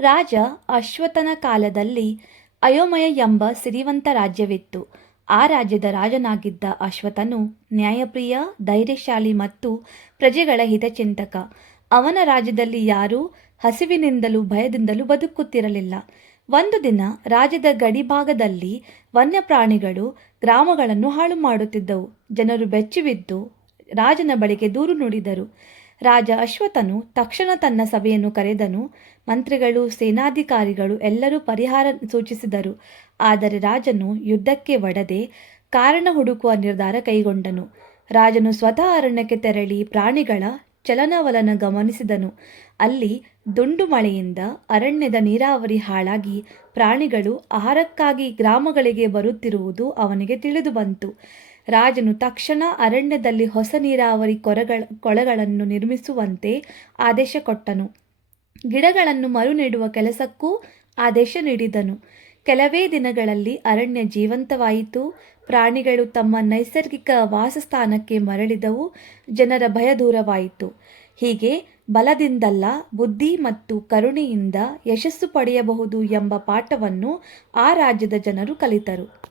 ರಾಜ ಅಶ್ವತ್ಥನ ಕಾಲದಲ್ಲಿ ಅಯೋಮಯ ಎಂಬ ಸಿರಿವಂತ ರಾಜ್ಯವಿತ್ತು. ಆ ರಾಜ್ಯದ ರಾಜನಾಗಿದ್ದ ಅಶ್ವತ್ಥನು ನ್ಯಾಯಪ್ರಿಯ, ಧೈರ್ಯಶಾಲಿ ಮತ್ತು ಪ್ರಜೆಗಳ ಹಿತಚಿಂತಕ. ಅವನ ರಾಜ್ಯದಲ್ಲಿ ಯಾರೂ ಹಸಿವಿನಿಂದಲೂ ಭಯದಿಂದಲೂ ಬದುಕುತ್ತಿರಲಿಲ್ಲ. ಒಂದು ದಿನ ರಾಜ್ಯದ ಗಡಿಭಾಗದಲ್ಲಿ ವನ್ಯಪ್ರಾಣಿಗಳು ಗ್ರಾಮಗಳನ್ನು ಹಾಳು ಮಾಡುತ್ತಿದ್ದವು. ಜನರು ಬೆಚ್ಚಿಬಿದ್ದು ರಾಜನ ಬಳಿಗೆ ದೂರು ನುಡಿದರು. ರಾಜ ಅಶ್ವತ್ಥನು ತಕ್ಷಣ ತನ್ನ ಸಭೆಯನ್ನು ಕರೆದನು. ಮಂತ್ರಿಗಳು, ಸೇನಾಧಿಕಾರಿಗಳು ಎಲ್ಲರೂ ಪರಿಹಾರ ಸೂಚಿಸಿದರು. ಆದರೆ ರಾಜನು ಯುದ್ಧಕ್ಕೆ ಒಡದೆ ಕಾರಣ ಹುಡುಕುವ ನಿರ್ಧಾರ ಕೈಗೊಂಡನು. ರಾಜನು ಸ್ವತಃ ಅರಣ್ಯಕ್ಕೆ ತೆರಳಿ ಪ್ರಾಣಿಗಳ ಚಲನವಲನ ಗಮನಿಸಿದನು. ಅಲ್ಲಿ ದುಂಡು ಮಳೆಯಿಂದ ಅರಣ್ಯದ ನೀರಾವರಿ ಹಾಳಾಗಿ ಪ್ರಾಣಿಗಳು ಆಹಾರಕ್ಕಾಗಿ ಗ್ರಾಮಗಳಿಗೆ ಬರುತ್ತಿರುವುದು ಅವನಿಗೆ ತಿಳಿದು ಬಂತು. ರಾಜನು ತಕ್ಷಣ ಅರಣ್ಯದಲ್ಲಿ ಹೊಸ ನೀರಾವರಿ ಕೊಳಗಳನ್ನು ನಿರ್ಮಿಸುವಂತೆ ಆದೇಶ ಕೊಟ್ಟನು. ಗಿಡಗಳನ್ನು ಮರು ನೆಡುವ ಕೆಲಸಕ್ಕೂ ಆದೇಶ ನೀಡಿದನು. ಕೆಲವೇ ದಿನಗಳಲ್ಲಿ ಅರಣ್ಯ ಜೀವಂತವಾಯಿತು. ಪ್ರಾಣಿಗಳು ತಮ್ಮ ನೈಸರ್ಗಿಕ ವಾಸಸ್ಥಾನಕ್ಕೆ ಮರಳಿದವು. ಜನರ ಭಯ ದೂರವಾಯಿತು. ಹೀಗೆ ಬಲದಿಂದಲ್ಲ, ಬುದ್ಧಿ ಮತ್ತು ಕರುಣೆಯಿಂದ ಯಶಸ್ಸು ಪಡೆಯಬಹುದು ಎಂಬ ಪಾಠವನ್ನು ಆ ರಾಜ್ಯದ ಜನರು ಕಲಿತರು.